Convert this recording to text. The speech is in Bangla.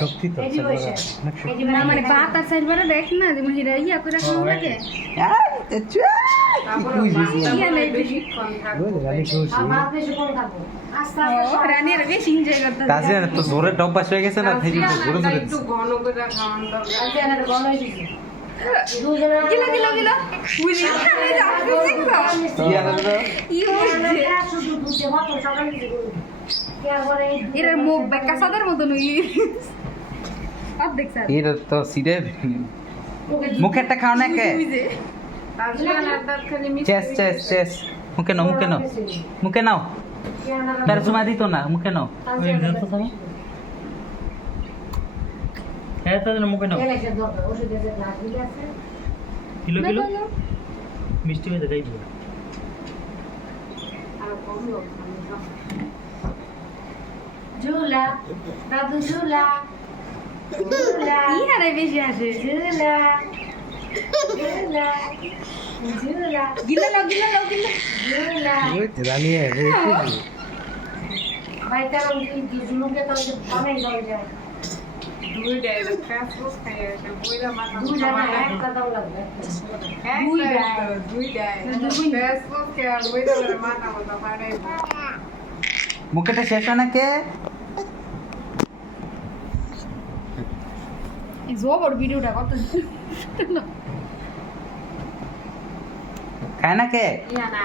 সত্যি তো এই যে বসে। অনেক এই যে না মানে ভাত আর সাইড বারে দেখ না যে মহিলা ইয়া করে রাখা লাগে ইয়া নেই বেশি রানী খুশি আর ভাত বেশি কম খাবো। আস্তে আস্তে ও রানী আর বেশি এনজয় করতে তাজে তো জোরে ডব্বাস হয়ে গেছে না থেকে জোরে জোরে একটু ঘন করে খাওয়ান দরকার। আজকে আমার গন্ধ হয়েছে। দুজনে গিলা গিলা গিলা বুঝি খানে যাচ্ছে দেখো কি আনন্দ ই হচ্ছে শুধু দুধে ভাত সকালে দিতে বলি। কে করে এর মুখ বেকা সাদার মতন হই আর দেখ স্যার এর তো সিরে মুখেরটা খাও না কে বুঝে তাজিয়ান আর দাঁত খালি মিষ্টি চেস চেস চেস মুখে নাও মুখে নাও তার জমা দিত না মুখে নাও হ্যাঁ তাহলে মুখে নাও এলাকার দরকার ওষুধ আছে গ্লাস দিলে আছে। কিলো কিলো মিষ্টি হয়ে দেখাই দিও আর কম লোক ঝুলা দাদু ঝুলা ঝুলা ই হারে বেশি আসে ঝুলা ঝুলা ঝুলা গিলা লাও গিলা লাও গিলা ঝুলা রানী ভাই কারণ ঝুলুকে তো অনেক দল যায় দুই দেয় ফ্যাস ফুস খাই আছে বইরা মাথা দুধ আমার একটা দাম লাগবে দুই দেয় ফ্যাস ফুস কে আর বইরা মাথা মাথা পারে মুখেটা শেষ হয় না কে এই জবর ভিডিওটা কত খায় না কে ইয়া না